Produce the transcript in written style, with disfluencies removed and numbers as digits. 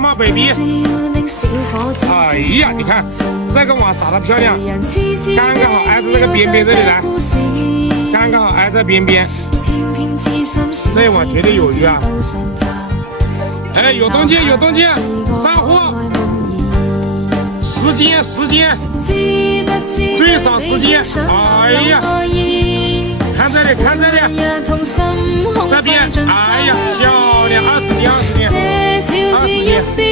come on baby。哎呀，你看这个网撒的漂亮，刚刚好挨着这个边边这里来，刚刚好挨着边边，这一网绝对有鱼啊！哎，有动静，有动静，上货，10斤，最少10斤。哎呀，看这里，看这里，这边，哎呀，漂亮，20斤。